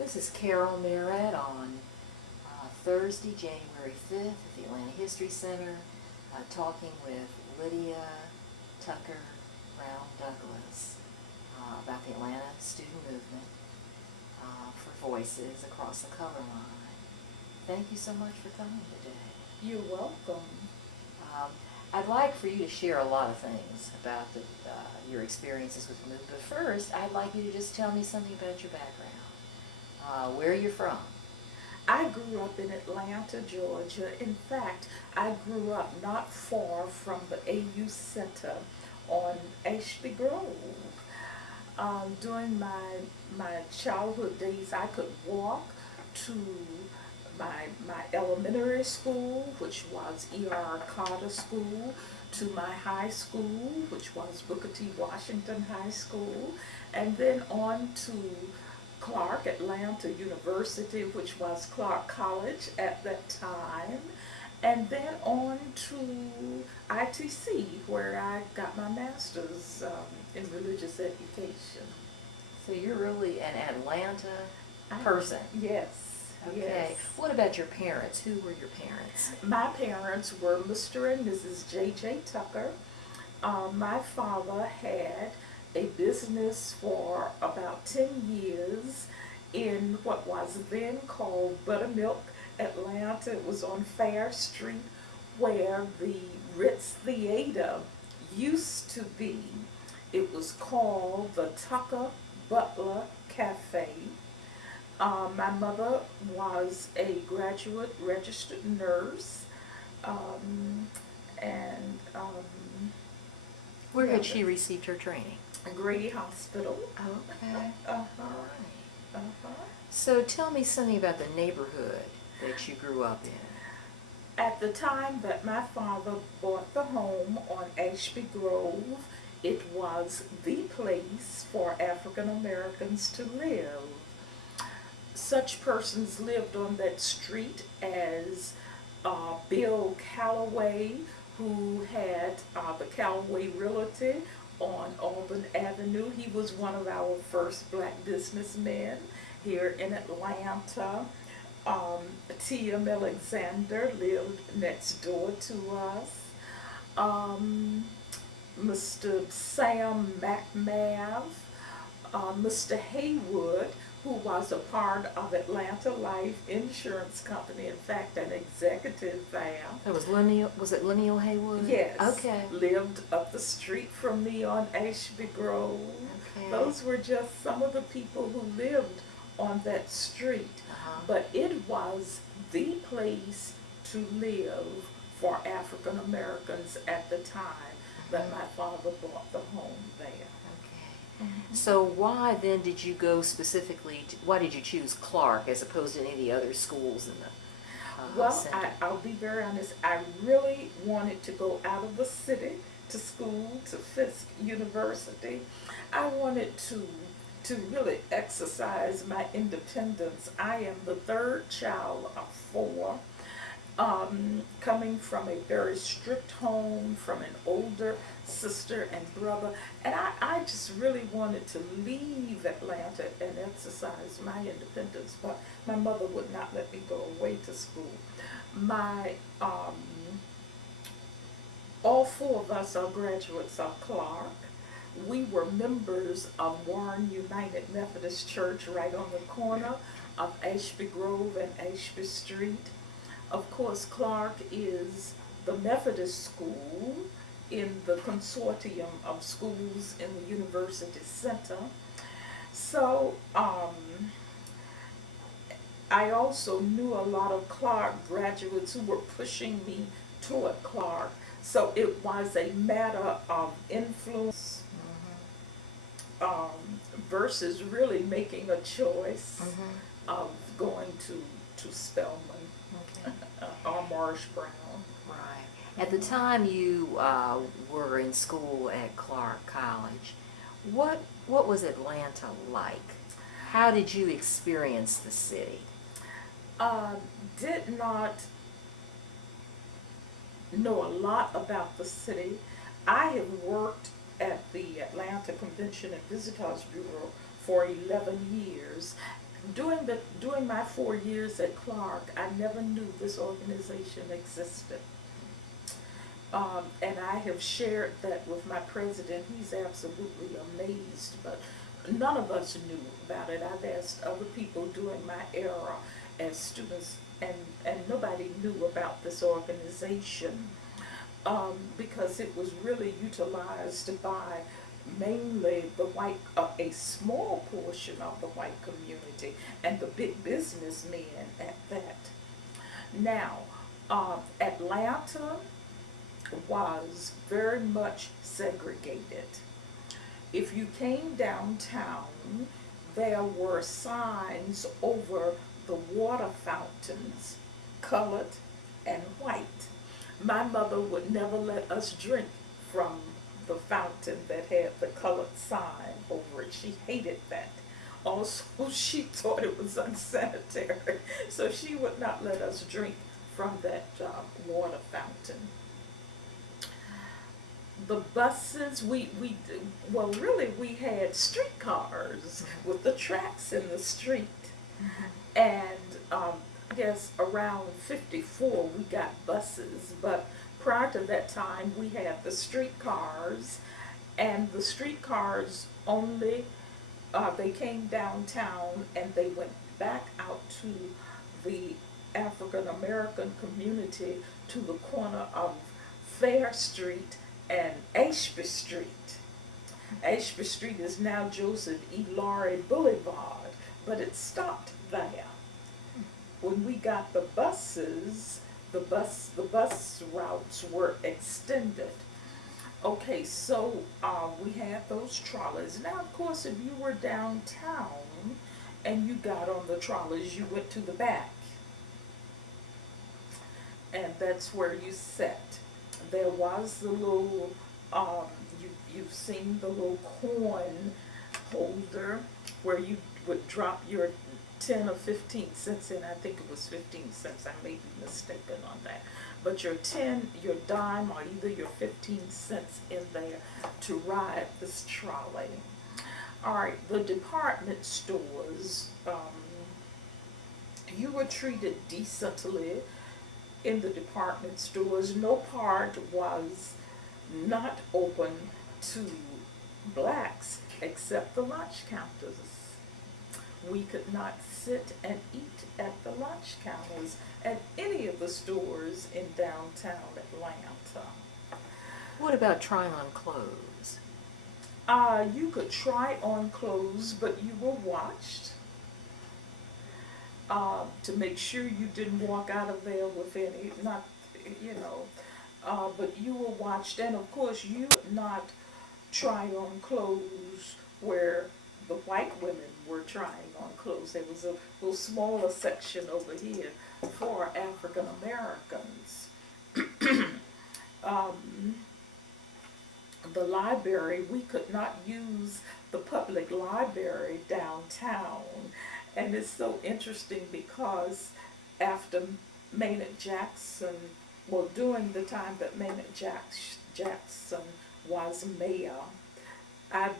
This is Carol Merritt on Thursday, January 5th at the Atlanta History Center, talking with Lydia Tucker Brown Douglas about the Atlanta student movement for voices across the color line. Thank you so much for coming today. You're welcome. I'd like for you to share a lot of things about your experiences with the movement, but first I'd like you to just tell me something about your background, where you're from. I grew up in Atlanta, Georgia. In fact, I grew up not far from the AU Center on Ashby Grove. During my childhood days, I could walk to my elementary school, which was E.R. Carter School, to my high school, which was Booker T. Washington High School, and then on to Clark Atlanta University, which was Clark College at that time, and then on to ITC, where I got my master's in religious education. So you're really an Atlanta I- person. Yes. Okay. Yes. What about your parents? Who were your parents? My parents were Mr. and Mrs. J.J. Tucker. My father had a business for about 10 years in what was then called Buttermilk, Atlanta. It was on Fair Street where the Ritz Theater used to be. It was called the Tucker Butler Cafe. My mother was a graduate registered nurse, and Where yeah, had she received her training? Grady Hospital. Okay. Uh-huh. All right. Uh-huh. So tell me something about the neighborhood that you grew up in. At the time that my father bought the home on Ashby Grove, it was the place for African Americans to live. Such persons lived on that street as Bill Calloway, who had the Calloway Realty on Auburn Avenue. He was one of our first black businessmen here in Atlanta. T.M. Alexander lived next door to us. Mr. Sam McMath, Mr. Haywood, who was a part of Atlanta Life Insurance Company, in fact, an executive there. That was it Lemuel Haywood? Yes. Okay. Lived up the street from me on Ashby Grove. Okay. Those were just some of the people who lived on that street. Uh-huh. But it was the place to live for African Americans at the time that my father bought the home there. Okay. So why then did you go specifically, why did you choose Clark as opposed to any of the other schools in the Well, center? I'll be very honest, I really wanted to go out of the city to school, to Fisk University. I wanted to really exercise my independence. I am the third child of four, coming from a very strict home, from an older sister and brother, and I just really wanted to leave Atlanta and exercise my independence, but my mother would not let me go away to school. My all four of us are graduates of Clark. We were members of Warren United Methodist Church right on the corner of Ashby Grove and Ashby Street. Of course, Clark is the Methodist school in the consortium of schools in the University Center. So I also knew a lot of Clark graduates who were pushing me toward Clark. So it was a matter of influence versus really making a choice of going to Spelman Okay. or Marsh Brown. Right. At the time you were in school at Clark College, what was Atlanta like? How did you experience the city? Did not know a lot about the city. I have worked at the Atlanta Convention and Visitors Bureau for 11 years, During my 4 years at Clark, I never knew this organization existed. And I have shared that with my president. He's absolutely amazed, but none of us knew about it. I've asked other people during my era as students, and nobody knew about this organization, because it was really utilized by mainly the white, a small portion of the white community, and the big businessmen at that. Now, Atlanta was very much segregated. If you came downtown, there were signs over the water fountains, colored and white. My mother would never let us drink from the fountain that had the colored sign over it. She hated that. Also, she thought it was unsanitary, so she would not let us drink from that water fountain. The buses, well, really, we had streetcars with the tracks in the street. And I guess around 54 we got buses, but prior to that time we had the streetcars, and the streetcars only, they came downtown and they went back out to the African American community to the corner of Fair Street and Ashby Street. Ashby Street is now Joseph E. Laurie Boulevard, but it stopped there. When we got the buses, the bus routes were extended. Okay, so we had those trolleys. Now, of course, if you were downtown and you got on the trolleys, you went to the back, and that's where you sat. There was the little, you've seen the little coin holder where you would drop your 10 or 15 cents in. I think it was 15 cents. I may be mistaken on that. But your 10, your dime, or either your 15 cents in there to ride this trolley. All right, the department stores, you were treated decently in the department stores. No part was not open to blacks except the lunch counters. We could not sit and eat at the lunch counters at any of the stores in downtown Atlanta. What about trying on clothes? You could try on clothes, but you were watched to make sure you didn't walk out of there with any, not, you know, but you were watched. And of course, you would not try on clothes where the white women were trying on clothes. There was a little smaller section over here for African Americans. um, the library, we could not use the public library downtown. And it's so interesting because after Maynard Jackson, well, during the time that Maynard Jackson was mayor, I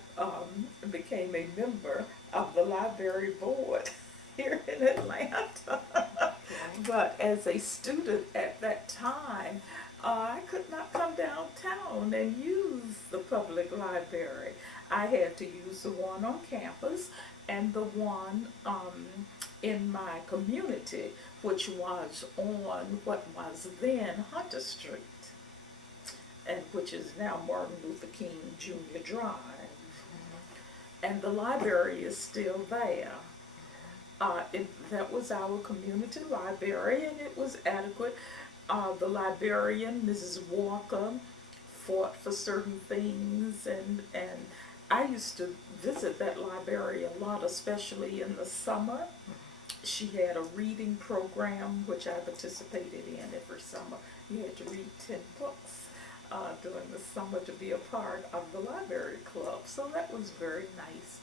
became a member of the library board here in Atlanta. But as a student at that time, I could not come downtown and use the public library. I had to use the one on campus and the one in my community, which was on what was then Hunter Street, and which is now Martin Luther King Jr. Drive. And the library is still there. That was our community library, and it was adequate. The librarian, Mrs. Walker, fought for certain things, and I used to visit that library a lot, especially in the summer. She had a reading program, which I participated in every summer. You had to read 10 books during the summer to be a part of the library club, so that was very nice.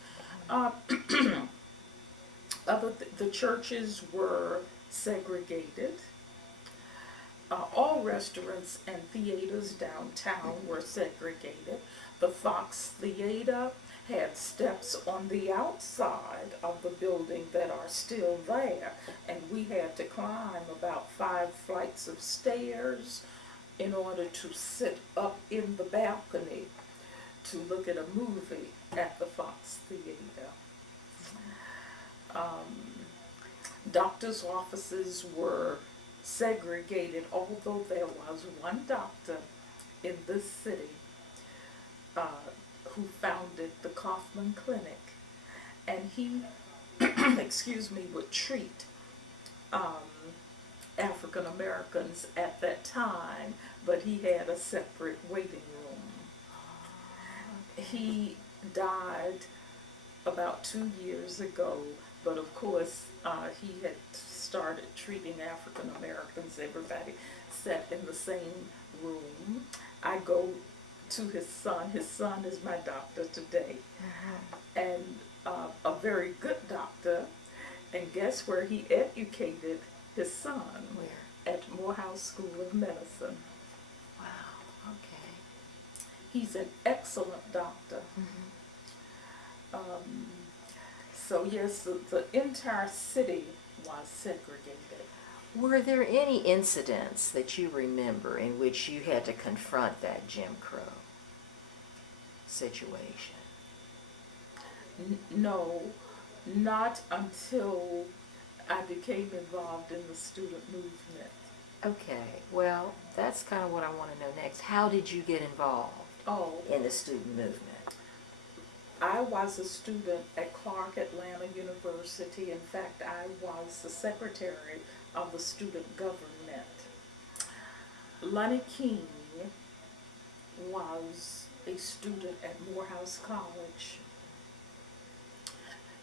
The churches were segregated. All restaurants and theaters downtown were segregated. The Fox Theater had steps on the outside of the building that are still there, and we had to climb about 5 flights of stairs in order to sit up in the balcony to look at a movie at the Fox Theater. Doctors' offices were segregated, although there was one doctor in this city who founded the Kaufman Clinic, and he, excuse me, would treat African Americans at that time, but he had a separate waiting room. He died about 2 years ago, but of course he had started treating African Americans. Everybody sat in the same room. I go to his son. His son is my doctor today, and a very good doctor. And guess where he educated his son? Where? At Morehouse School of Medicine. Wow, okay. He's an excellent doctor. So yes, the entire city was segregated. Were there any incidents that you remember in which you had to confront that Jim Crow situation? No, not until I became involved in the student movement. Okay, well, that's kind of what I want to know next. How did you get involved in the student movement? I was a student at Clark Atlanta University. In fact, I was the secretary of the student government. Lonnie King was a student at Morehouse College.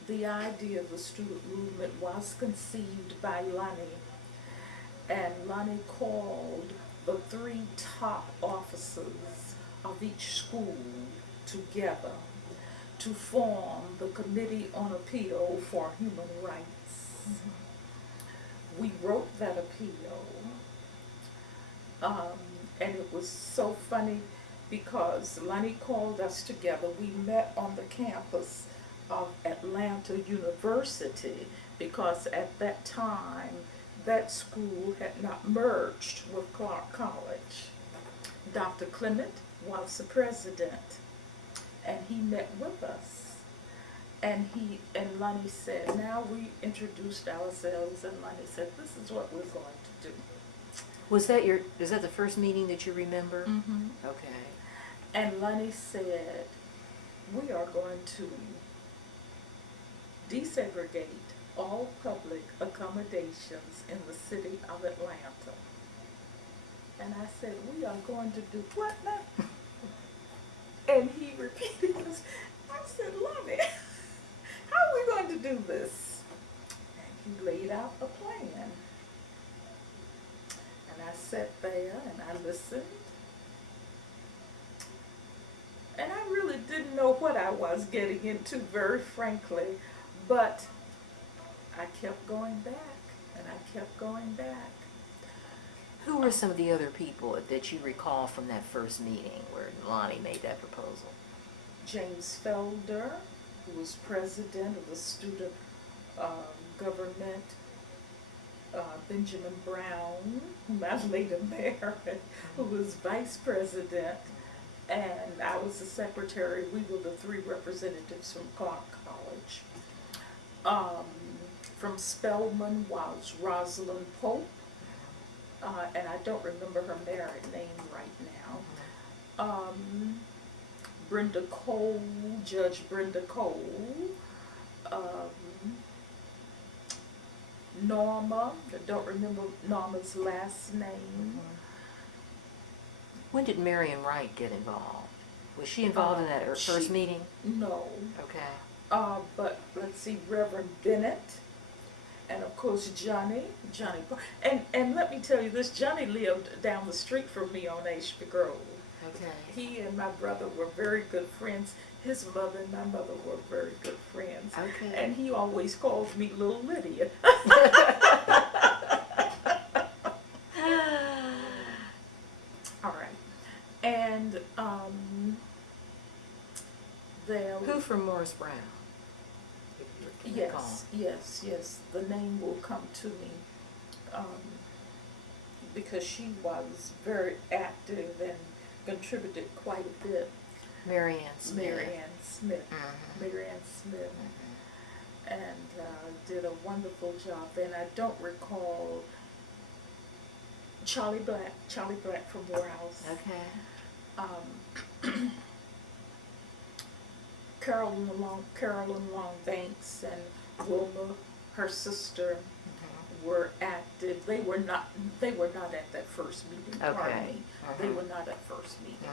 The idea of the student movement was conceived by Lonnie, and Lonnie called the 3 top officers of each school together to form the Committee on Appeal for Human Rights. We wrote that appeal, and it was so funny because Lonnie called us together. We met on the campus of Atlanta University because at that time that school had not merged with Clark College. Dr. Clement was the president, and he met with us, and Lonnie said, now we introduced ourselves, and Lonnie said, this is what we're going to do. Is that the first meeting that you remember? Mm-hmm. Okay. And Lonnie said, we are going to desegregate all public accommodations in the city of Atlanta. And I said, we are going to do what now? And he repeated this. I said, Lonnie, how are we going to do this? And he laid out a plan. And I sat there and I listened. And I really didn't know what I was getting into, very frankly, but I kept going back, and I kept going back. Who were some of the other people that you recall from that first meeting where Lonnie made that proposal? James Felder, who was president of the student government, Benjamin Brown, whom I later married, who was vice president, and I was the secretary. We were the 3 representatives from Clark College. From Spelman was Rosalind Pope, and I don't remember her married name right now. Brenda Cole, Judge Brenda Cole, Norma, I don't remember Norma's last name. When did Marion Wright get involved? Was she involved in that first meeting? No. Okay. But let's see, Reverend Bennett, and of course Johnny. And let me tell you this, Johnny lived down the street from me on Ashby Grove. Okay. He and my brother were very good friends. His mother and my mother were very good friends. Okay. And he always calls me Little Lydia. All right. And there. Who from Morris Brown? If you can recall. Yes. The name will come to me, because she was very active and contributed quite a bit. Marianne Smith. Marianne Smith. And did a wonderful job. And I don't recall Charlie Black from Morehouse. Okay. Carolyn Long Banks and Wilma, her sister, were active. They were not at that first meeting. Okay. Pardon me. They were not at first meeting.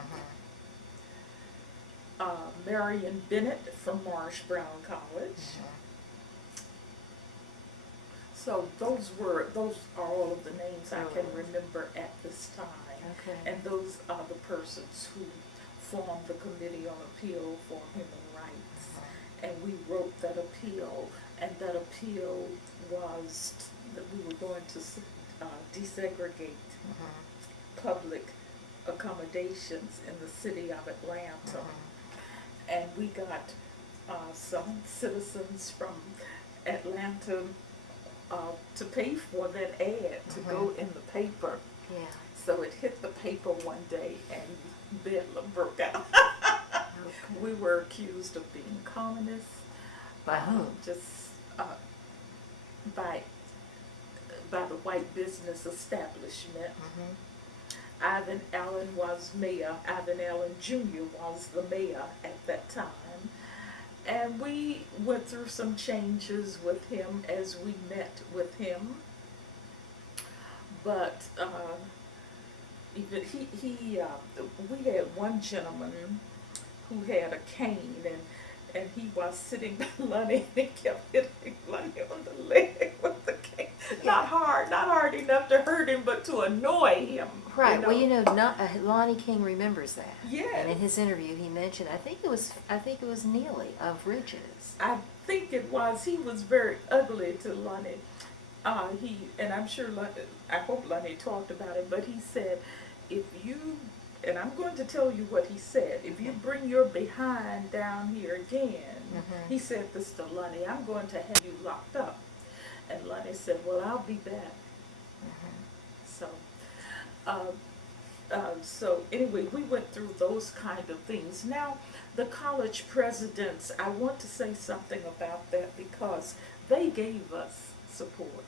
Marion Bennett from Marsh Brown College. So those are all of the names I can remember at this time. Okay. And those are the persons who formed the Committee on Appeal for Human Rights. And we wrote that appeal, and that appeal was that we were going to desegregate public accommodations in the city of Atlanta. And we got some citizens from Atlanta to pay for that ad to go in the paper. Yeah. So it hit the paper one day and bedlam broke out. Okay. We were accused of being communists. By whom? Just by the white business establishment. Ivan Allen was mayor. Ivan Allen Jr. was the mayor at that time. And we went through some changes with him as we met with him. But even we had one gentleman who had a cane, and he was sitting by Lonnie, and he kept hitting Lonnie on the leg with the cane. Not hard enough to hurt him, but to annoy him. Right. Well, Lonnie King remembers that. Yes. And in his interview, he mentioned I think it was Neely of Ridges. I think it was. He was very ugly to Lonnie. And I'm sure I hope Lonnie talked about it, but he said, and I'm going to tell you what he said, if you bring your behind down here again, he said this to Lonnie, I'm going to have you locked up. And Lonnie said, well, I'll be back. So anyway, we went through those kind of things. Now, the college presidents, I want to say something about that because they gave us support.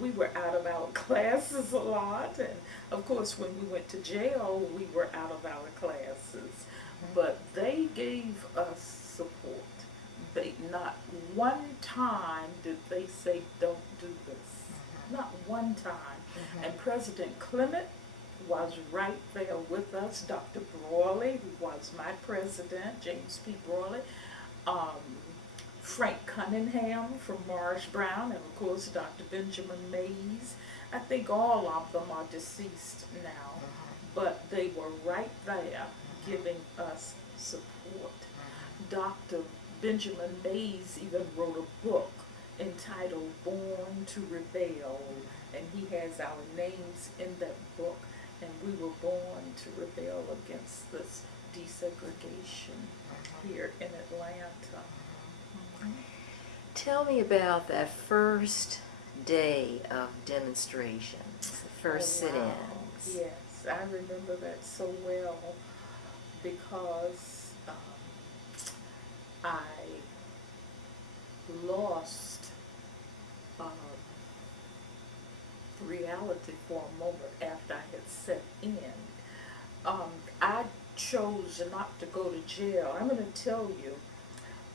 We were out of our classes a lot, and of course when we went to jail, we were out of our classes. But they gave us support. Not one time did they say, don't do this. Not one time. And President Clement was right there with us. Dr. Broyley, who was my president, James P. Broyley, Frank Cunningham from Marsh Brown, and of course Dr. Benjamin Mays. I think all of them are deceased now, but they were right there giving us support. Dr. Benjamin Mays even wrote a book entitled Born to Rebel, and he has our names in that book, and we were born to rebel against this desegregation here in Atlanta. Tell me about that first day of demonstrations, the first sit-ins. Yes, I remember that so well because I lost reality for a moment after I had set in. I chose not to go to jail. I'm going to tell you,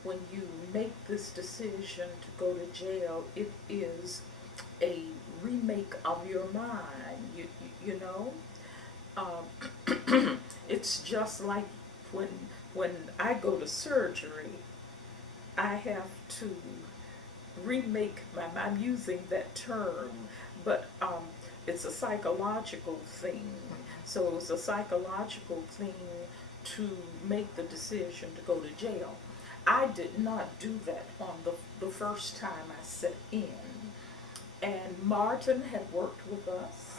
when you make this decision to go to jail, it is a remake of your mind, you know? It's just like when I go to surgery, I have to remake I'm using that term, but it's a psychological thing. So it was a psychological thing to make the decision to go to jail. I did not do that on the first time I set in. And Martin had worked with us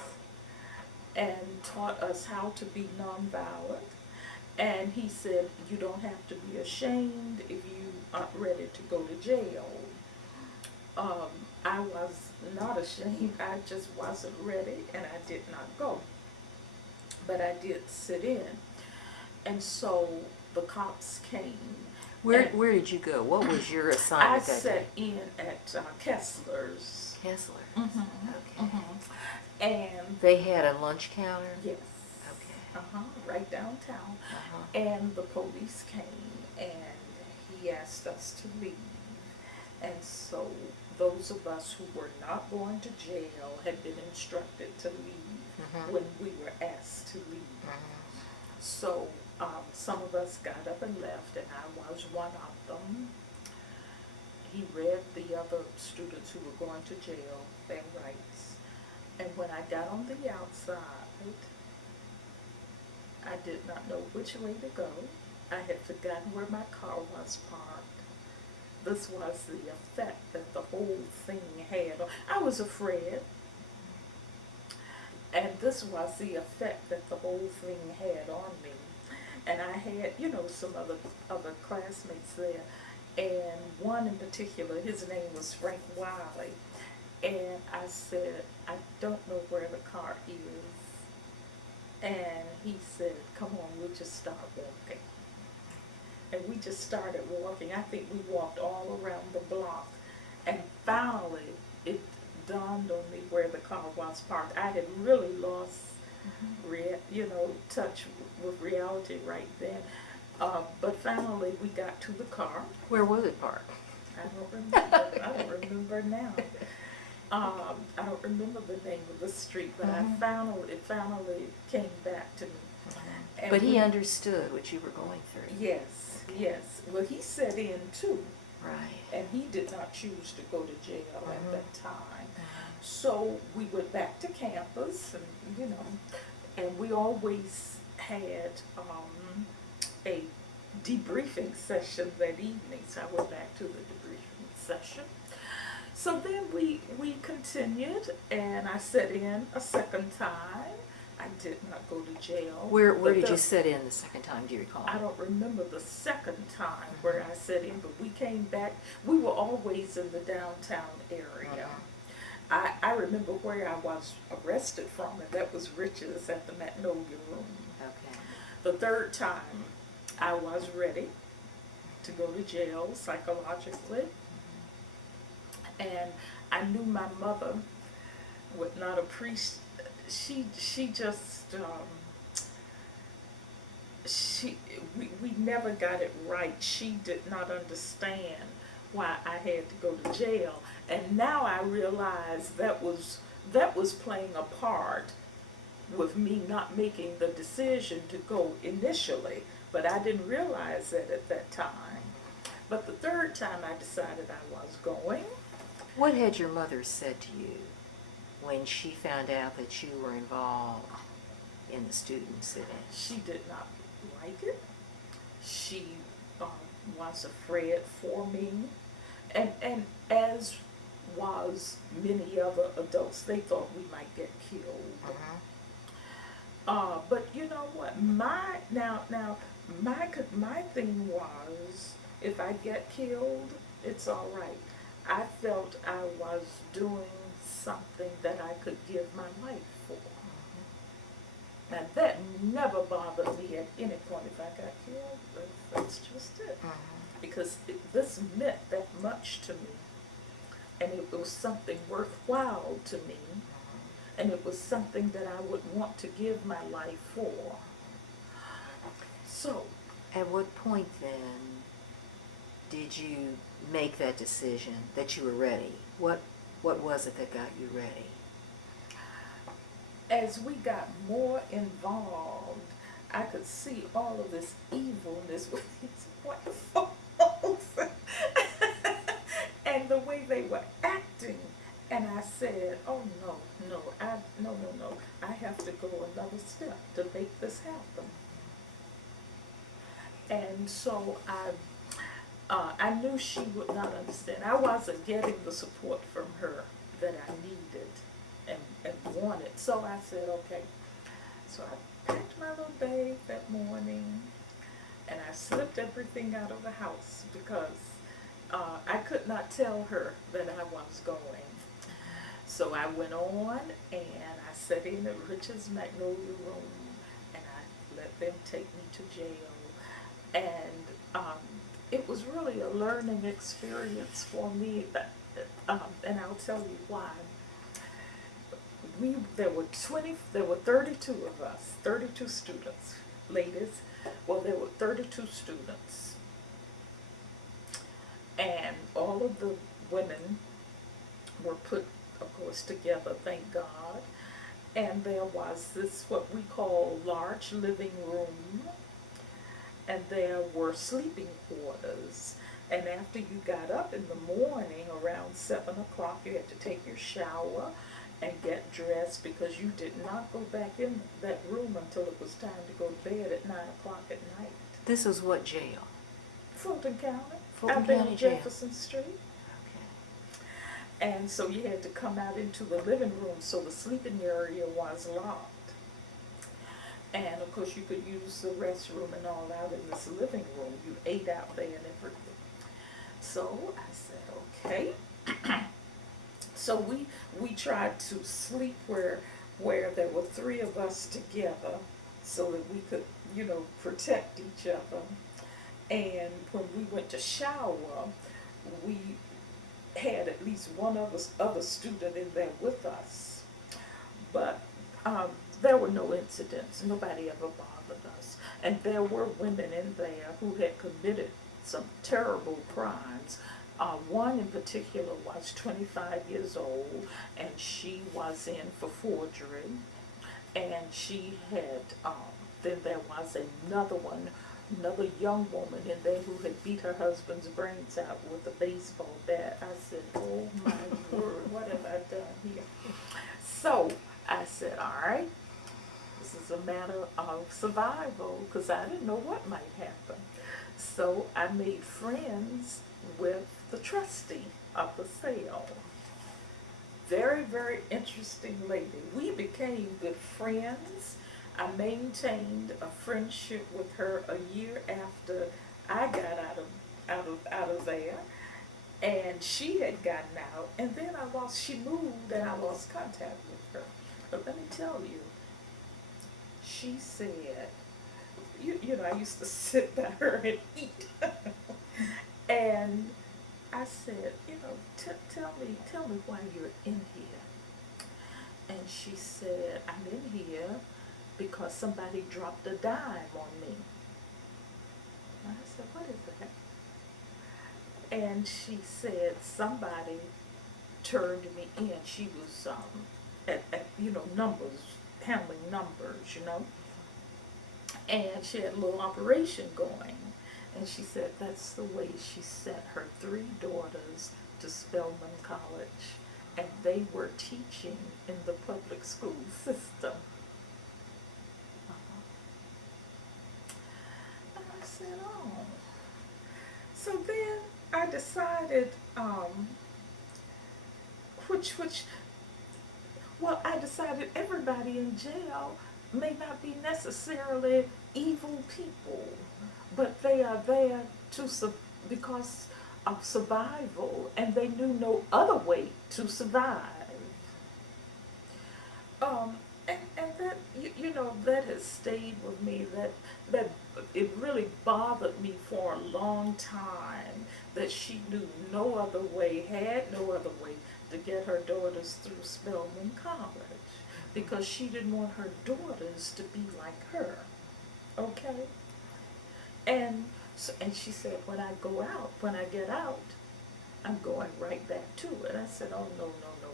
and taught us how to be nonviolent. And he said, you don't have to be ashamed if you aren't ready to go to jail. Um, I was not ashamed, I just wasn't ready, and I did not go. But I did sit in. And so the cops came. Where did you go? What was your I assignment that day? sat in at Kessler's. Kessler. Mm-hmm. Okay. Mm-hmm. And They had a lunch counter? yes. Okay. Right downtown. Uh-huh. And the police came and he asked us to leave. And so those of us who were not going to jail had been instructed to leave when we were asked to leave. So some of us got up and left, and I was one of them. He read the other students who were going to jail their rights. And when I got on the outside, I did not know which way to go. I had forgotten where my car was parked. This was the effect that the whole thing had. I was afraid. And this was the effect that the whole thing had on me. And I had, some other classmates there. And one in particular, his name was Frank Wiley. And I said, I don't know where the car is. And he said, come on, we'll just start walking. And we just started walking. I think we walked all around the block. And finally, it dawned on me where the car was parked. I had really lost, touch with reality right then. But finally, we got to the car. Where was it parked? I don't remember now. I don't remember the name of the street, but it finally came back to me. And but he understood what you were going through. Yes, yes. Well, he sat in too. Right. And he did not choose to go to jail at that time. So we went back to campus, and and we always had a debriefing session that evening. So I went back to the debriefing session. So then we continued, and I sat in a second time. I did not go to jail. Where did you sit in the second time, do you recall? I don't remember the second time where I sat in, but we came back. We were always in the downtown area. I remember where I was arrested from, and that was Rich's at the Magnolia Room. Okay. The third time, I was ready to go to jail psychologically. And I knew my mother would not appreciate. She just we never got it right. She did not understand why I had to go to jail, and now I realize that was playing a part with me not making the decision to go initially, but I didn't realize that at that time. But the third time I decided I was going. What had your mother said to you when she found out that you were involved in the student sit-in? She did not like it. She was afraid for me. And as was many other adults, they thought we might get killed. But you know what? My thing was, if I get killed, it's all right. I felt I was doing something that I could give my life for. And that never bothered me at any point. If I got killed, that's just it. Because this meant that much to me. And it was something worthwhile to me. And it was something that I would want to give my life for. So, at what point then did you make that decision that you were ready? What was it that got you ready? As we got more involved, I could see all of this evilness with these white folks and the way they were acting. And I said, oh no, I have to go another step to make this happen. And so I knew she would not understand. I wasn't getting the support from her that I needed and wanted. So I said, okay. So I packed my little bag that morning, slipped everything out of the house because I could not tell her that I was going. So I went on and I sat in at Richard's Magnolia Room and I let them take me to jail. And it was really a learning experience for me. And I'll tell you why. There were 32 of us, 32 students, ladies. Well, there were 32 students, and all of the women were put, of course, together, thank God. And there was this, what we call large living room, and there were sleeping quarters. And after you got up in the morning around 7 o'clock, you had to take your shower and get dressed because you did not go back in that room until it was time to go to bed at 9 o'clock at night. This was what jail? Fulton County. Fulton out there County on Jail. Jefferson Street. Okay. And so you had to come out into the living room, so the sleeping area was locked. And of course you could use the restroom and all out in this living room. You ate out there and everything. So I said, okay. So we tried to sleep where there were 3 of us together so that we could, protect each other. And when we went to shower, we had at least one other student in there with us. But there were no incidents. Nobody ever bothered us. And there were women in there who had committed some terrible crimes. One in particular was 25 years old, and she was in for forgery. And she had, then there was another young woman in there who had beat her husband's brains out with a baseball bat. I said, oh my word, what have I done here? So I said, all right, this is a matter of survival, because I didn't know what might happen. So I made friends with the trustee of the sale. Very, very interesting lady. We became good friends. I maintained a friendship with her a year after I got out of there, and she had gotten out. And then she moved, and I lost contact with her. But let me tell you, she said, I used to sit by her and eat, and I said, tell me why you're in here. And she said, I'm in here because somebody dropped a dime on me. And I said, what is that? And she said, somebody turned me in. She was at numbers, handling numbers, And she had a little operation going. And she said that's the way she sent her 3 daughters to Spelman College. And they were teaching in the public school system. And I said, oh. So then I decided, I decided everybody in jail may not be necessarily evil people, but they are there because of survival, and they knew no other way to survive. And that that has stayed with me. That it really bothered me for a long time that she knew no other way, had no other way to get her daughters through Spelman College, because she didn't want her daughters to be like her. Okay? And she said, when I get out, I'm going right back to it. I said, oh, no.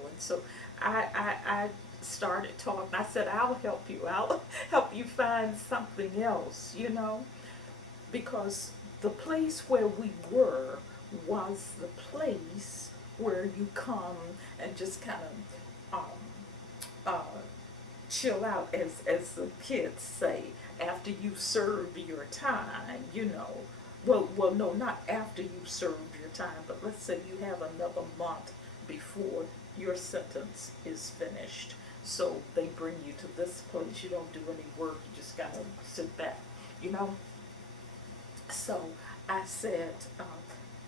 And so I started talking. I said, I'll help you. I'll help you find something else, because the place where we were was the place where you come and just kind of chill out, as the kids say, after you serve your time, Well, no, not after you served your time, but let's say you have another month before your sentence is finished. So they bring you to this place. You don't do any work. You just gotta sit back, So I said,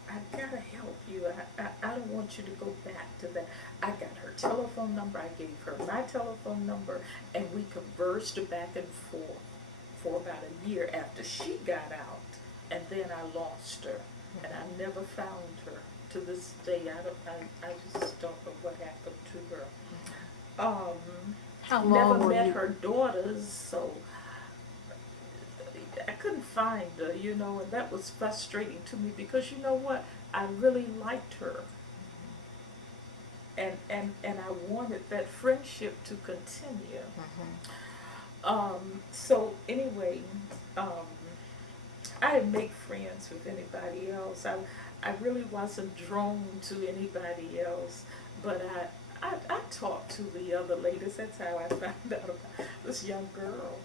I've got to help you. I don't want you to go back to that. I got her telephone number. I gave her my telephone number, and we conversed back and forth for about a year after she got out. And then I lost her, and I never found her. To this day, I just don't know what happened to her. How Never long were met you? her daughters, so I couldn't find her, and that was frustrating to me because you know what? I really liked her. And I wanted that friendship to continue. So anyway, um, I didn't make friends with anybody else. I really wasn't drawn to anybody else, but I talked to the other ladies. That's how I found out about this young girl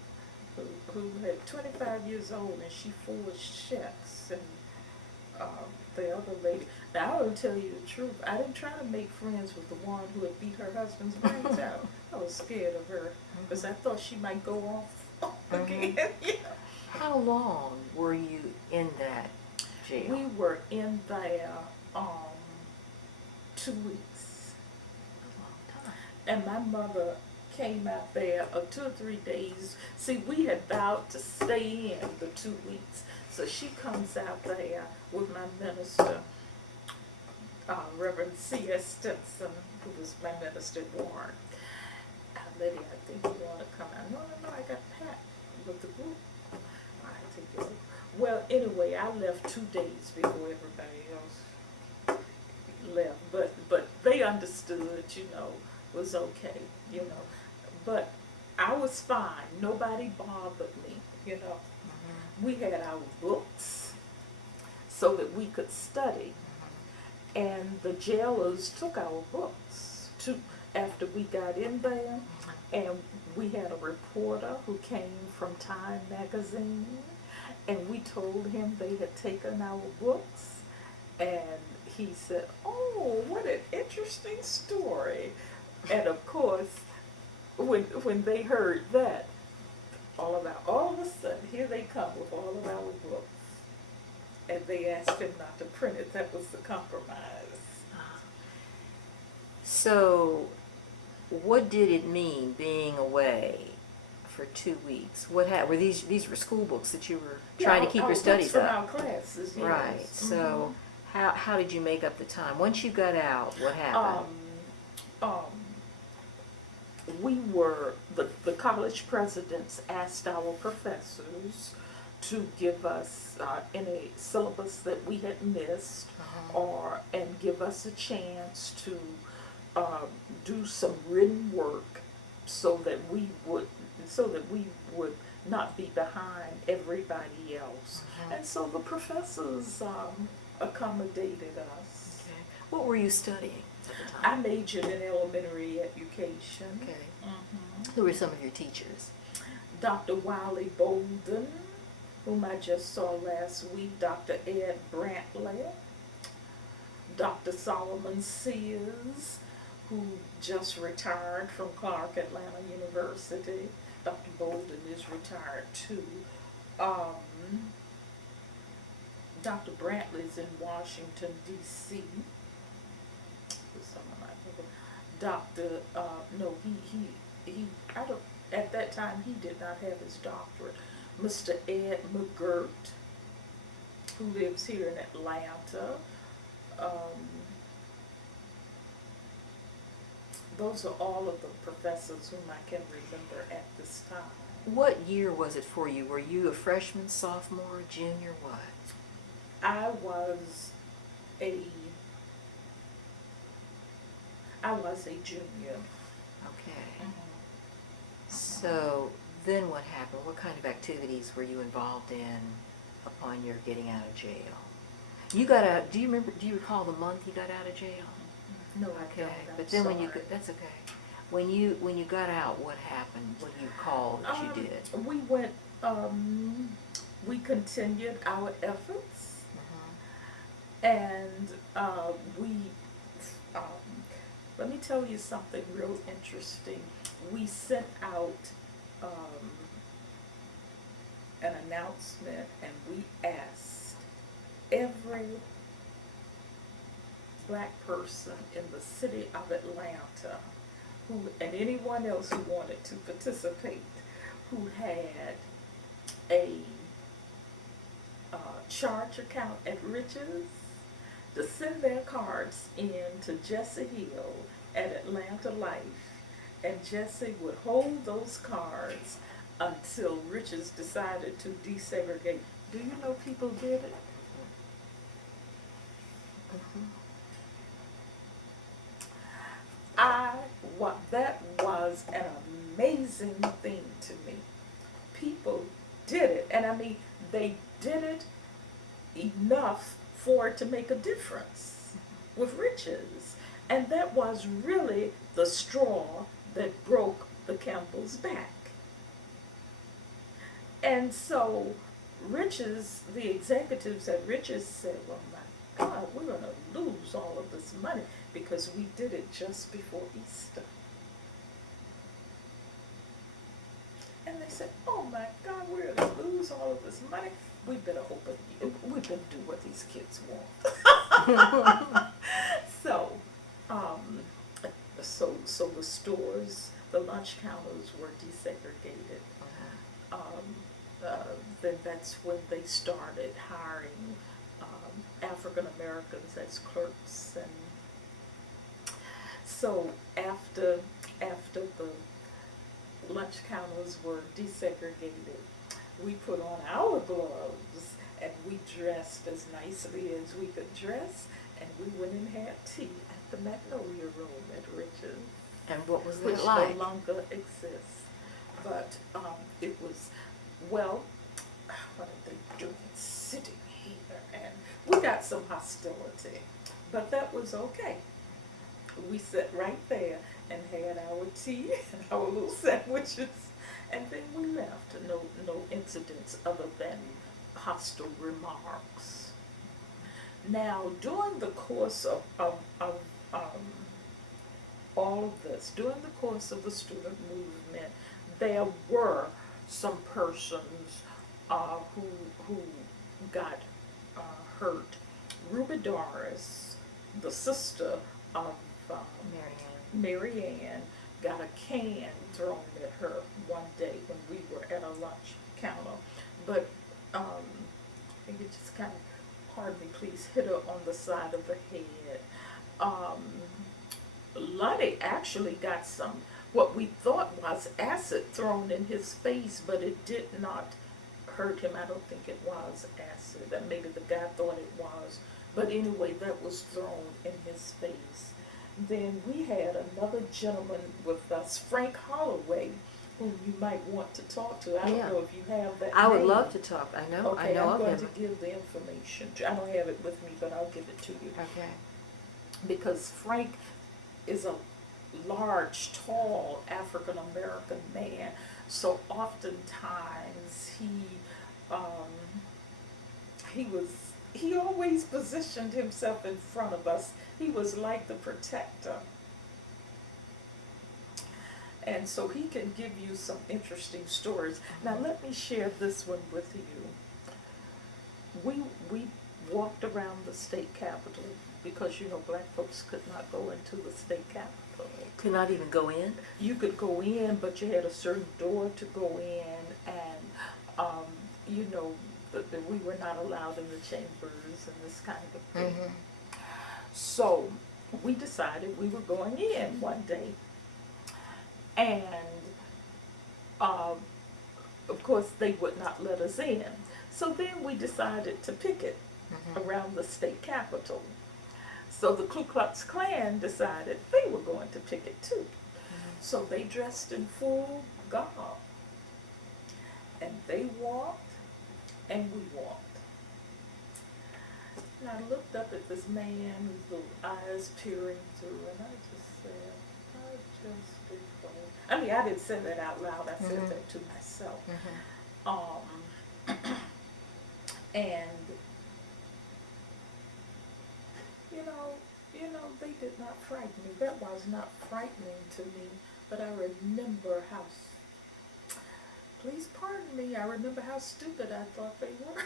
who had 25 years old, and she forged checks, and the other lady. Now, I will tell you the truth. I didn't try to make friends with the one who had beat her husband's brains out. I was scared of her because I thought she might go off again. How long were you in that jail? We were in there 2 weeks. A long time. And my mother came out there 2 or 3 days. See, we had vowed to stay in the 2 weeks. So she comes out there with my minister, Reverend C.S. Stinson, who was my minister at Warren. Lydia, I think you want to come out. No, I got packed with the group. I think it was. Well, anyway, I left 2 days before everybody else left. But they understood, was okay, But I was fine. Nobody bothered me. We had our books so that we could study. And the jailers took our books after we got in there. And we had a reporter who came from Time magazine, and we told him they had taken our books, and he said, "Oh, what an interesting story." And of course, when they heard that, all of a sudden, here they come with all of our books, and they asked him not to print it. That was the compromise. So, what did it mean being away for 2 weeks? What were these were school books that you were trying to keep your studies from up? our classes, yes. Right. So, how did you make up the time? Once you got out, what happened? We were, the college presidents asked our professors to give us any syllabus that we had missed, and give us a chance to do some written work so that we would not be behind everybody else. And so the professors accommodated us. Okay. What were you studying at the I time? majored in elementary education. Okay. Who were some of your teachers? Dr. Wiley Bolden, whom I just saw last week, Dr. Ed Brantley, Dr. Solomon Sears, who just retired from Clark Atlanta University. Dr. Bolden is retired too. Dr. Brantley's in Washington, D.C. Dr. No, he, I don't, at that time he did not have his doctorate. Mr. Ed McGirt, who lives here in Atlanta. Those are all of the professors whom I can remember at this time. What year was it for you? Were you a freshman, sophomore, junior, what? I was a junior. Okay. So then what happened? What kind of activities were you involved in upon your getting out of jail? You got out, do you recall the month you got out of jail? No, I Okay, don't. but then that's okay. When you got out, what happened? What do you call that you did? We went, we continued our efforts, and let me tell you something real interesting. We sent out an announcement, and we asked black person in the city of Atlanta who, and anyone else who wanted to participate, who had a charge account at Rich's, to send their cards in to Jesse Hill at Atlanta Life, and Jesse would hold those cards until Rich's decided to desegregate. Do you know people did it? That was an amazing thing to me. People did it, and I mean, they did it enough for it to make a difference with Rich's. And that was really the straw that broke the camel's back. And so Rich's, the executives at Rich's said, well, my God, we're going to lose all of this money because we did it just before Easter. And they said, oh my God, we're going to lose all of this money. We better do what these kids want. So, so the stores, the lunch counters were desegregated. Then that's when they started hiring African Americans as clerks, and so after the lunch counters were desegregated, we put on our gloves and we dressed as nicely as we could dress, and we went and had tea at the Magnolia Room at Rich's. And what was Which that like? no longer exists. But it was, well, what are they doing sitting here? And we got some hostility, but that was okay. We sat right there and had our tea and our little sandwiches, and then we left. No incidents other than hostile remarks. Now, during the course of all of this, during the course of the student movement, there were some persons who got hurt. Ruby Doris, the sister of Marianne, got a can thrown at her one day when we were at a lunch counter. But I think it just kind of, pardon me please, hit her on the side of the head. Luddy actually got some, what we thought was acid thrown in his face, but it did not hurt him. I don't think it was acid. That maybe the guy thought it was. But anyway, that was thrown in his face. Then we had another gentleman with us, Frank Holloway, whom you might want to talk to. I don't know if you have that I would name. love to talk. I know Okay, I'm of going him. to give the information. I don't have it with me, but I'll give it to you. Okay. Because Frank is a large, tall African-American man, so oftentimes he always positioned himself in front of us. He was like the protector. And so he can give you some interesting stories. Now let me share this one with you. We walked around the state capitol because, you know, black folks could not go into the state capitol. Could not even go in? You could go in, but you had a certain door to go in, and you know, we were not allowed in the chambers and this kind of thing. Mm-hmm. So we decided we were going in one day, and of course they would not let us in. So then we decided to picket around the state capitol. So the Ku Klux Klan decided they were going to picket too. So they dressed in full garb, and they walked, and we walked. And I looked up at this man with little eyes peering through, and I just said, I just declare. I mean, I didn't say that out loud. I said that to myself. And you know, they did not frighten me. That was not frightening to me, but I remember how, please pardon me, I remember how stupid I thought they were.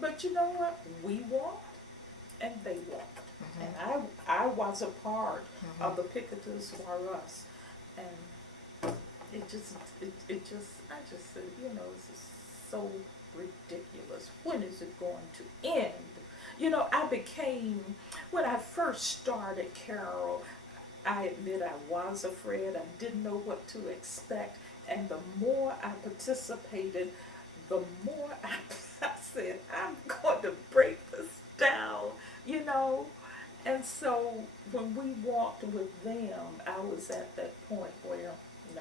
But you know what? We walked, and they walked. And I was a part of the picketers for us. And I just said, this is so ridiculous. When is it going to end? When I first started, Carol, I admit I was afraid. I didn't know what to expect. And the more I participated, the more I said, I'm going to break this down. And so when we walked with them, I was at that point where, no,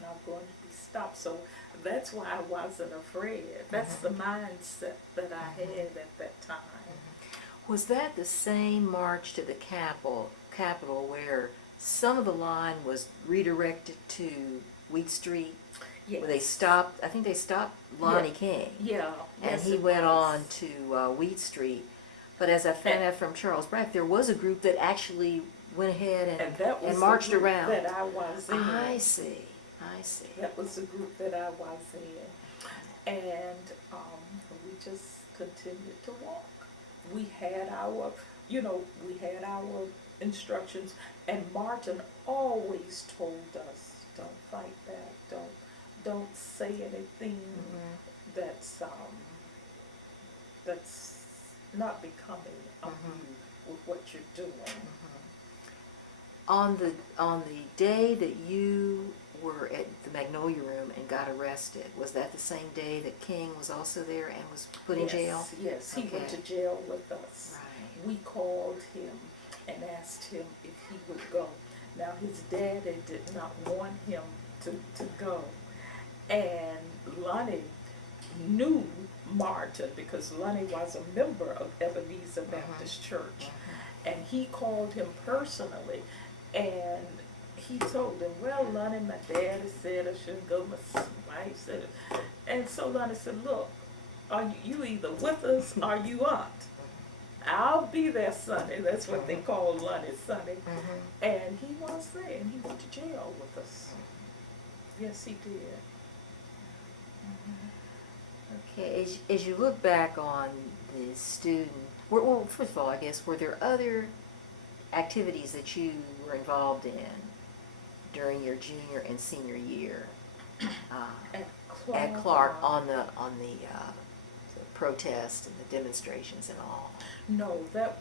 not going to be stopped. So that's why I wasn't afraid. That's the mindset that I had at that time. Was that the same march to the Capitol where some of the line was redirected to Wheat Street? Yes. Where they stopped, I think they stopped Lonnie King. Yeah. And yes, he it went was. on to Wheat Street. But as I found out from Charles Brack, there was a group that actually went ahead And that was and marched the group around. that I was in. I see. That was the group that I was in. And we just continued to walk. We had our instructions, and Martin always told us, don't fight back, don't say anything that's not becoming of you with what you're doing. On the day that you were at the Magnolia Room and got arrested, was that the same day that King was also there and was put in jail? Yes, he went to jail with us. Right. We called him and asked him if he would go. Now his daddy did not want him to go. And Lonnie knew Martin because Lonnie was a member of Ebenezer Baptist Church. And he called him personally, and he told him, well, Lonnie, my daddy said I shouldn't go, my wife said it. And so Lonnie said, look, are you either with us or you aren't? I'll be there Sunday. That's what they call Lonnie Sunday. And he was there, and he went to jail with us. Yes, he did. Okay, as you look back on the student, well, first of all, I guess, were there other activities that you were involved in during your junior and senior year at Clark on the protest and the demonstrations and all? No, that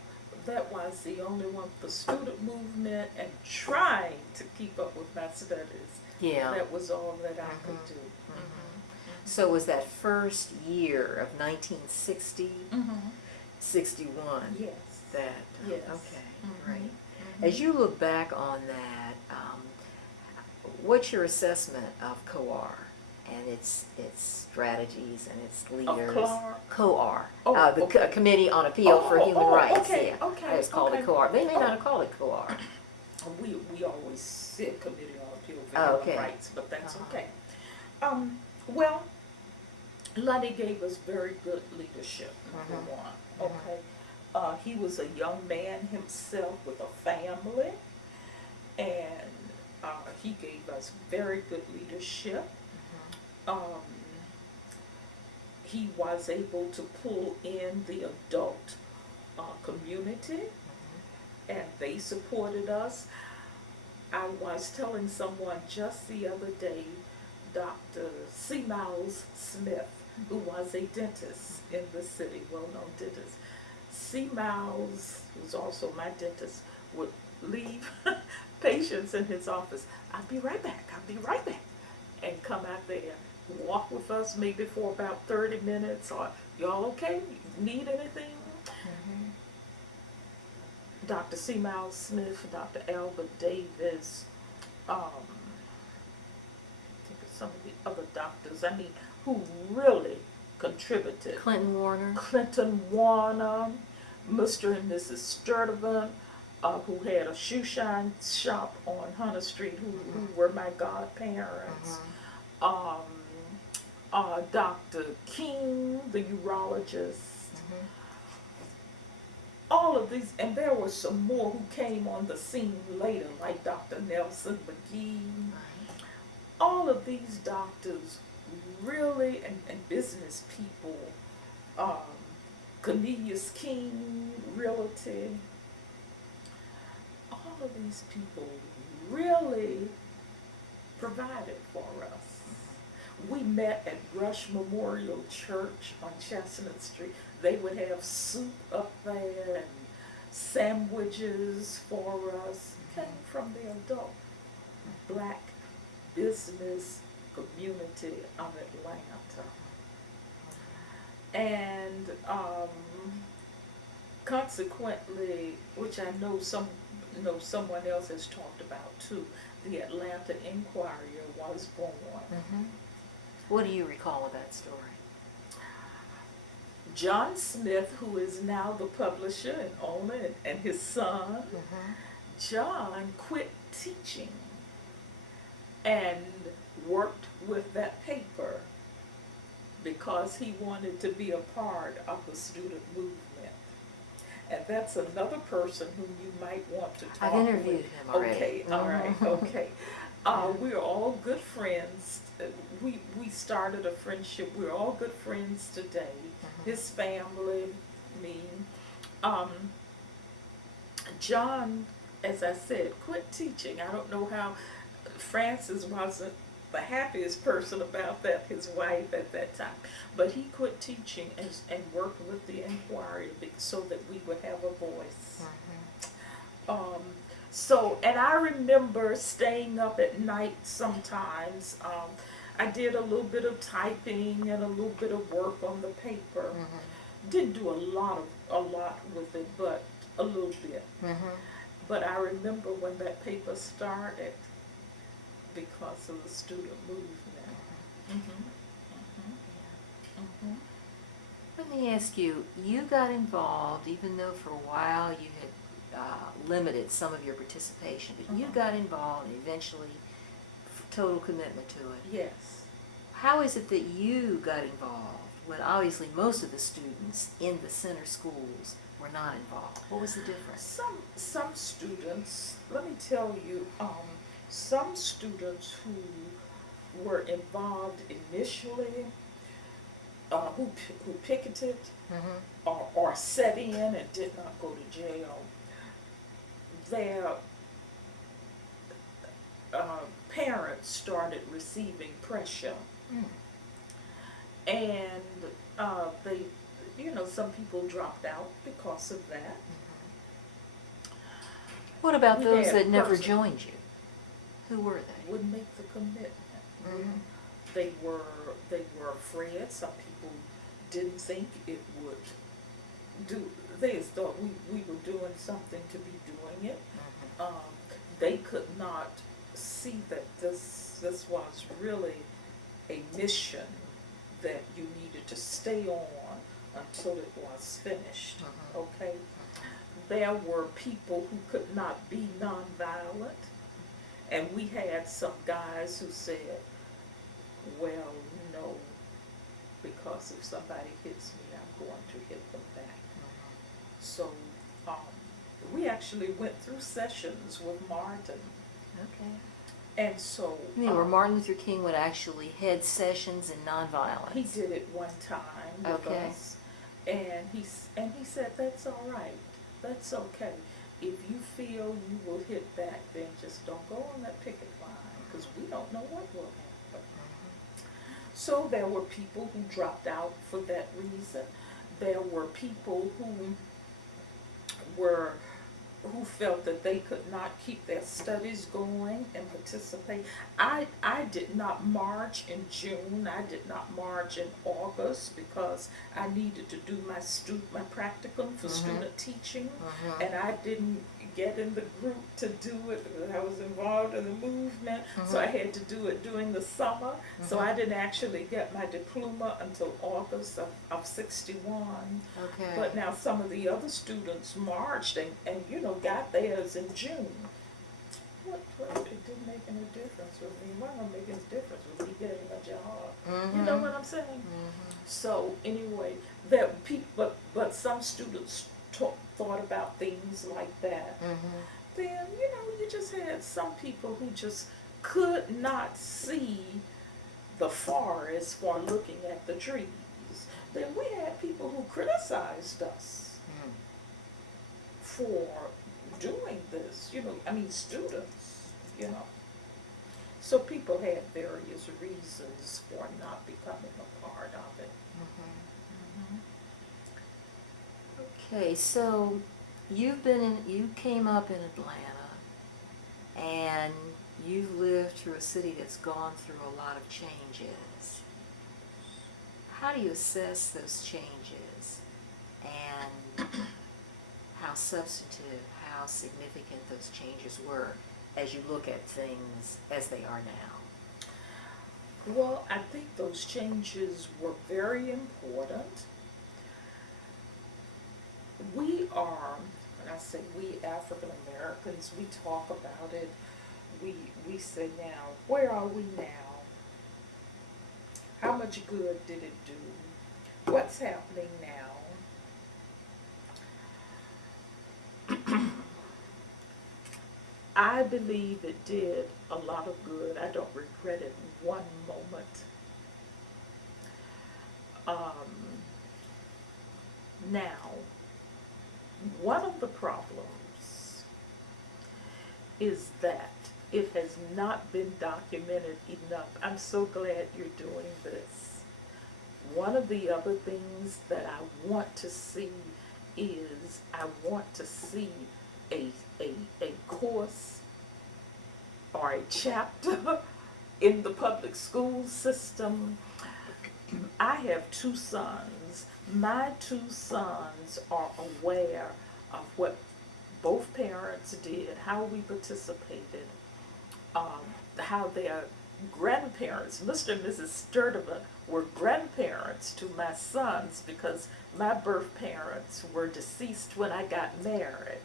was the only one, the student movement and trying to keep up with my studies. Yeah. That was all that I could do. So was that first year of 1960, 61? Yes. That, Yes. okay, right. As you look back on that, what's your assessment of COAR and its strategies and its leaders? COAR. The Committee on Appeal for Human Rights. Okay, yeah. okay. I just called it COAR. They may not have called it COAR. We always said Committee on Appeal for Human Rights, but that's okay. Well, Lonnie gave us very good leadership, number one. Okay. He was a young man himself with a family, and he gave us very good leadership. He was able to pull in the adult community, and they supported us. I was telling someone just the other day, Dr. C. Miles Smith, who was a dentist in the city, well-known dentist. C. Miles, who's also my dentist, would leave patients in his office. I'll be right back, and come out there, walk with us maybe for about 30 minutes, or y'all okay? Need anything? Dr. C. Miles Smith, Dr. Albert Davis, some of the other doctors, who really contributed. Clinton Warner, Mr. and Mrs. Sturtevant, who had a shoe shine shop on Hunter Street, who were my godparents. Dr. King, the urologist. All of these, and there were some more who came on the scene later, like Dr. Nelson McGee. All of these doctors really, and business people, Cornelius King Realty. All of these people really provided for us. We met at Rush Memorial Church on Chestnut Street. They would have soup up there and sandwiches for us. Came from the adult black business community of Atlanta. And consequently, which I know someone else has talked about too, the Atlanta Inquirer was born. Mm-hmm. What do you recall of that story? John Smith, who is now the publisher and owner, and his son, Mm-hmm. John quit teaching and worked with that paper because he wanted to be a part of the student movement. And that's another person whom you might want to talk I've interviewed with. him already. Okay, all right, okay. We're all good friends. We started a friendship. We're all good friends today. Mm-hmm. His family, me. John, as I said, quit teaching. I don't know how. Francis wasn't the happiest person about that, his wife at that time. But he quit teaching and worked with the Inquiry so that we would have a voice. Mm-hmm. And I remember staying up at night sometimes. I did a little bit of typing and a little bit of work on the paper. Mm-hmm. Didn't do a lot with it, but a little bit. Mm-hmm. But I remember when that paper started because of the student movement. Mm-hmm. Mm-hmm. Let me ask you, you got involved, even though for a while you had limited some of your participation, but you got involved and eventually total commitment to it. Yes. How is it that you got involved when obviously most of the students in the center schools were not involved? What was the difference? Some students, let me tell you, some students who were involved initially, who picketed Mm-hmm. or sat in and did not go to jail, their parents started receiving pressure. Mm. And they, some people dropped out because of that. What about We those had that never person- joined you? Who were they? Wouldn't make the commitment. Mhm. They were afraid. Some people didn't think it would do. They thought we were doing something to be doing it. Mhm. They could not see that this was really a mission that you needed to stay on until it was finished. Mhm. Okay. There were people who could not be nonviolent, and we had some guys who said, well, no, because if somebody hits me, I'm going to hit them back. So we actually went through sessions with Martin, Okay. and so You mean where Martin Luther King would actually head sessions in nonviolence? he did it one time with Okay. us, and he said, that's all right, that's okay. If you feel you will hit back, then just don't go on that picket line, because we don't know what will happen. So there were people who dropped out for that reason. There were people who felt that they could not keep their studies going and participate. I did not march in June. I did not march in August because I needed to do my practicum for student teaching, and I didn't get in the group to do it because I was involved in the movement, so I had to do it during the summer. So I didn't actually get my diploma until August of 61. Okay. But now some of the other students marched and got theirs in June. It didn't make any difference with me. It wasn't making a difference with me getting a job. You know what I'm saying? So anyway, but some students thought about things like that. Then you just had some people who just could not see the forest for looking at the trees. then we had people who criticized us Mm. for doing this, I mean, students, you know. So people had various reasons for not becoming a part of it. Mhm. Okay, so you came up in Atlanta, and you've lived through a city that's gone through a lot of changes. How do you assess those changes, and how substantive, how significant those changes were as you look at things as they are now? Well, I think those changes were very important. We are, when I say we African Americans, we talk about it. We say now, where are we now? How much good did it do? What's happening now? I believe it did a lot of good. I don't regret it one moment. Um, Now, one of the problems is that it has not been documented enough. I'm so glad you're doing this. One of the other things that I want to see is I want to see a, a course or a chapter in the public school system. I have two sons. My two sons are aware of what both parents did, how we participated, how their grandparents, Mr. and Mrs. Sturdivant, were grandparents to my sons because my birth parents were deceased when I got married.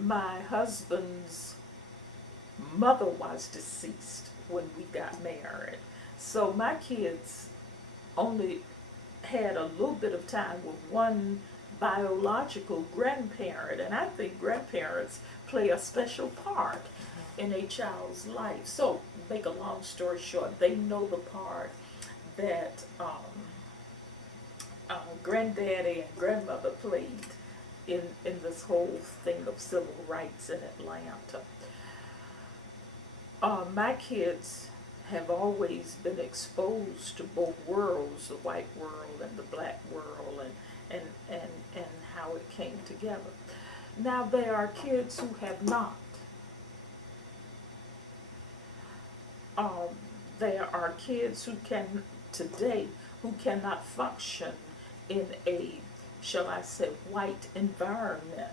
My husband's mother was deceased when we got married. So my kids only had a little bit of time with one biological grandparent, and I think grandparents play a special part in a child's life. So, make a long story short, they know the part that granddaddy and grandmother played in this whole thing of civil rights in Atlanta. My kids have always been exposed to both worlds, the white world and the black world, and how it came together. Now there are kids who have not. Um, there are kids who can today who cannot function in a, shall I say, white environment.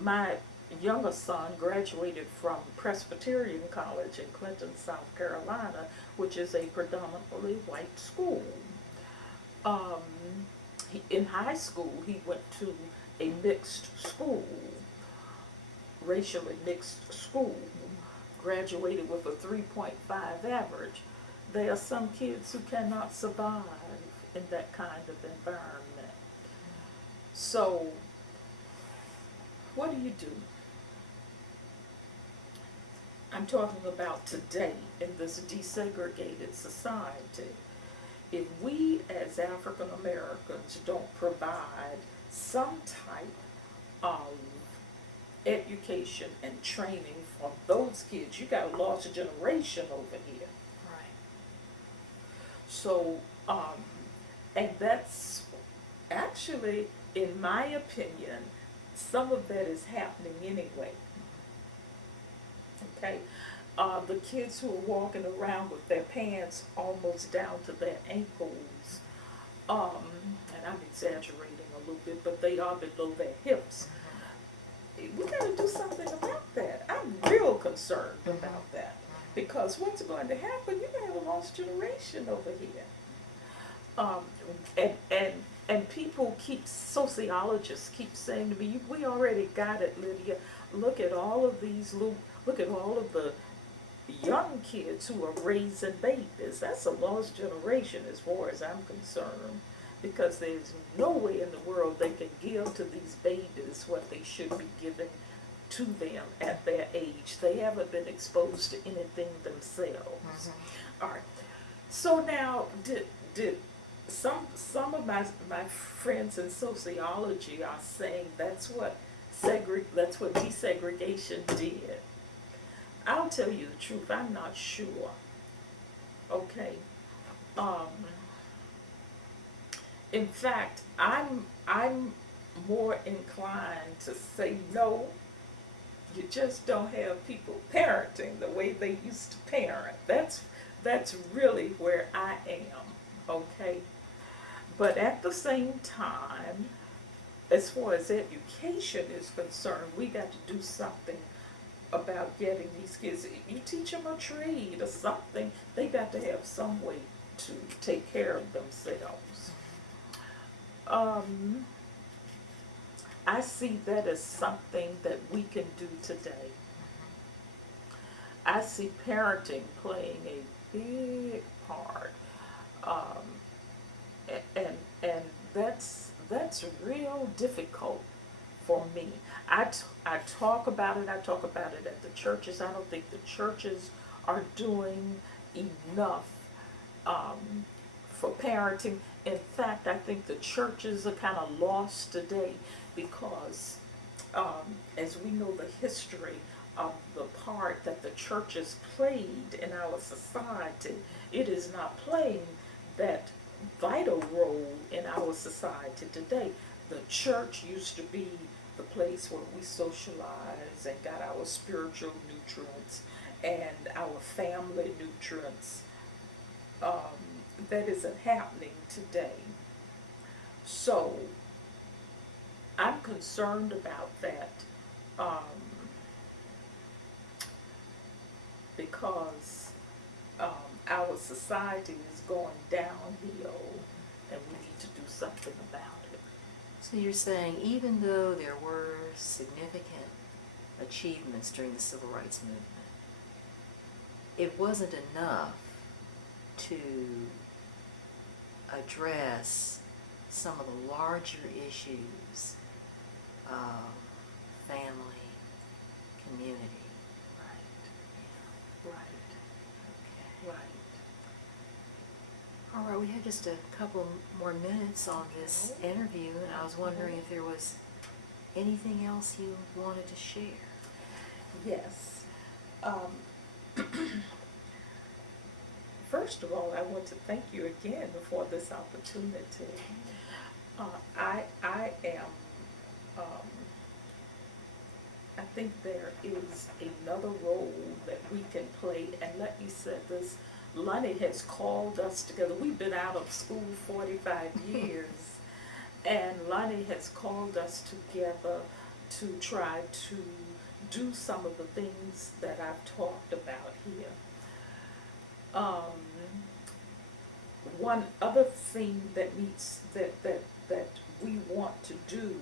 My younger son graduated from Presbyterian College in Clinton, South Carolina, which is a predominantly white school. In high school, he went to a mixed school, racially mixed school, graduated with a 3.5 average. There are some kids who cannot survive in that kind of environment. So, what do you do? I'm talking about today in this desegregated society. If we as African Americans don't provide some type of education and training for those kids, you got a lost generation over here. Right. So, and that's actually, in my opinion, some of that is happening anyway. Okay? The kids who are walking around with their pants almost down to their ankles, and I'm exaggerating a little bit, but they are below their hips. We got to do something about that. I'm real concerned about that, because what's going to happen? You're going to have a lost generation over here. And people keep, sociologists keep saying to me, we already got it, Lydia. Look at all of these look at all of the young kids who are raising babies. That's a lost generation as far as I'm concerned, because there's no way in the world they can give to these babies what they should be giving to them at their age. They haven't been exposed to anything themselves. All right. So now, some of my friends in sociology are saying that's what desegregation did. I'll tell you the truth, I'm not sure. Okay. Um, in fact, I'm more inclined to say no. You just don't have people parenting the way they used to parent. That's really where I am. Okay. But at the same time, as far as education is concerned, we got to do something about getting these kids. You teach them a trade or something, they got to have some way to take care of themselves. Um, I see that as something that we can do today. I see parenting playing a big part, um, and that's real difficult for me. I talk about it. I talk about it at the churches. I don't think the churches are doing enough um, for parenting. In fact, I think the churches are kind of lost today because, as we know, the history of the part that the churches played in our society, it is not playing that vital role in our society today. The church used to be the place where we socialized and got our spiritual nutrients and our family nutrients. That isn't happening today. So I'm concerned about that um, because our society is going downhill and we need to do something about it. So you're saying even though there were significant achievements during the civil rights movement, it wasn't enough to address some of the larger issues of family, community. Right, right, Okay. right. All right, we have just a couple more minutes on this interview, and I was wondering if there was anything else you wanted to share. Yes. Um, First of all, I want to thank you again for this opportunity. I am, um, I think there is another role that we can play, and let me say this, Lonnie has called us together. We've been out of school 45 years, and Lonnie has called us together to try to do some of the things that I've talked about here. Um, One other thing that that we want to do,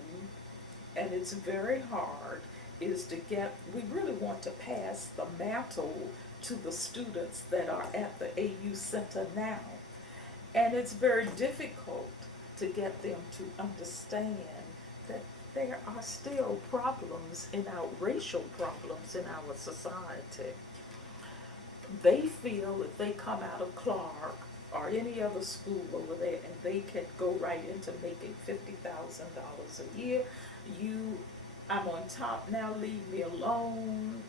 and it's very hard, is to get, we really want to pass the mantle to the students that are at the AU Center now. And it's very difficult to get them to understand that there are still problems in our racial problems in our society. They feel if they come out of Clark or any other school over there and they can go right into making $50,000 a year, I'm on top now, leave me alone.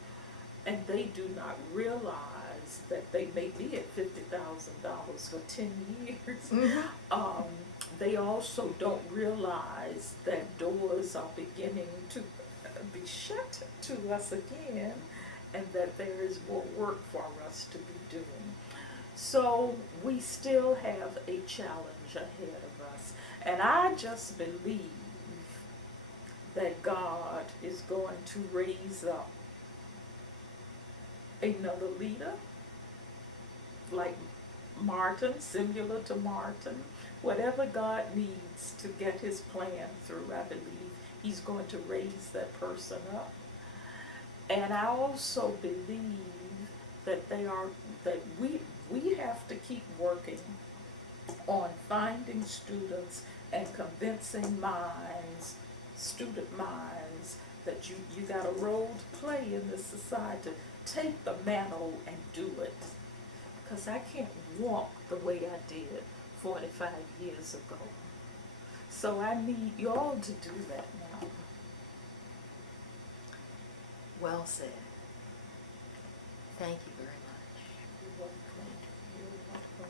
And they do not realize that they may be at $50,000 for 10 years. Mm-hmm. They also don't realize that doors are beginning to be shut to us again, and that there is more work for us to be doing. So we still have a challenge ahead of us. And I just believe that God is going to raise up another leader like Martin, similar to Martin. Whatever God needs to get his plan through, I believe he's going to raise that person up. And I also believe that we have to keep working on finding students and convincing minds, student minds, that you got a role to play in this society. Take the mantle and do it. Because I can't walk the way I did 45 years ago. So I need y'all to do that now. Well said. Thank you very much. You're welcome. You're welcome.